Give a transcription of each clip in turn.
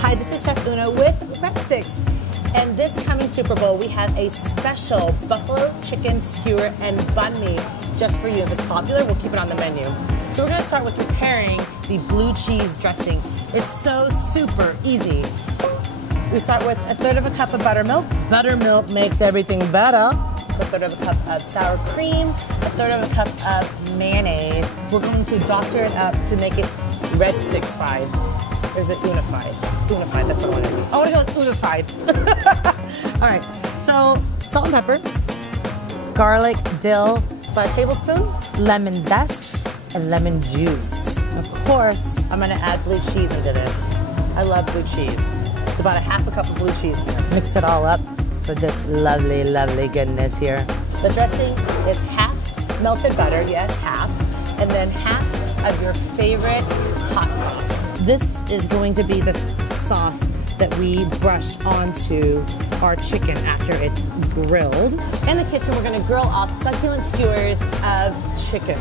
Hi, this is Chef Una with Stix. And this coming Super Bowl, we have a special buffalo chicken skewer and banh mi just for you. If it's popular, we'll keep it on the menu. So we're gonna start with preparing the blue cheese dressing. It's so super easy. We start with 1/3 of a cup of buttermilk. Buttermilk makes everything better. 1/3 of a cup of sour cream, 1/3 of a cup of mayonnaise. We're going to doctor it up to make it red Stix-fied. There's an unified. It's unified, that's what I want to do. I want to go with unified. All right, so salt and pepper, garlic, dill, about a tablespoon, lemon zest, and lemon juice. Of course, I'm going to add blue cheese into this. I love blue cheese. It's about a 1/2 cup of blue cheese. Mix it all up for this lovely, lovely goodness here. The dressing is half melted butter, yes, half, and then half of your favorite hot sauce. This is going to be the sauce that we brush onto our chicken after it's grilled. In the kitchen, we're gonna grill off succulent skewers of chicken.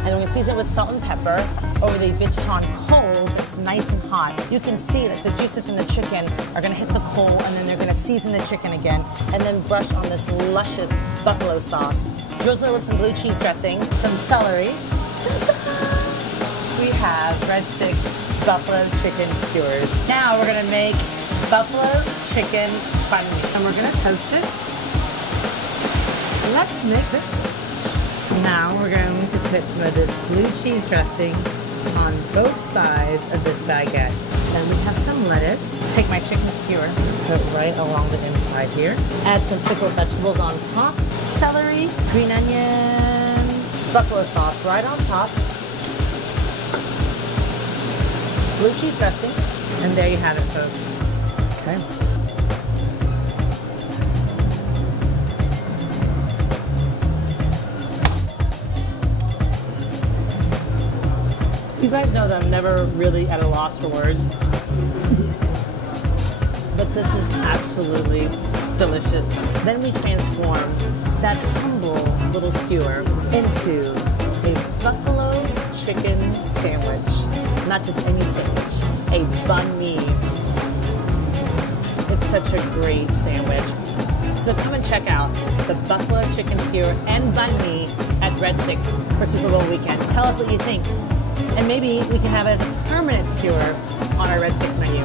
And we're gonna season it with salt and pepper over the Bichton coals. It's nice and hot. You can see that the juices from the chicken are gonna hit the coal, and then they're gonna season the chicken again, and then brush on this luscious buffalo sauce. Drizzle it with some blue cheese dressing, some celery. We have Red Stix buffalo chicken skewers. Now we're gonna make buffalo chicken banh mi, and we're gonna toast it. Let's make this. Now we're going to put some of this blue cheese dressing on both sides of this baguette. Then we have some lettuce. Take my chicken skewer, put it right along the inside here. Add some pickled vegetables on top. Celery, green onions, buffalo sauce right on top. Blue cheese dressing, and there you have it, folks. Okay. You guys know that I'm never really at a loss for words, but this is absolutely delicious. Then we transform that humble little skewer into a buffalo chicken sandwich. Not just any sandwich, a banh mi. It's such a great sandwich. So come and check out the buffalo chicken skewer and banh mi at Red Stix for Super Bowl weekend. Tell us what you think. And maybe we can have it as a permanent skewer on our Red Stix menu.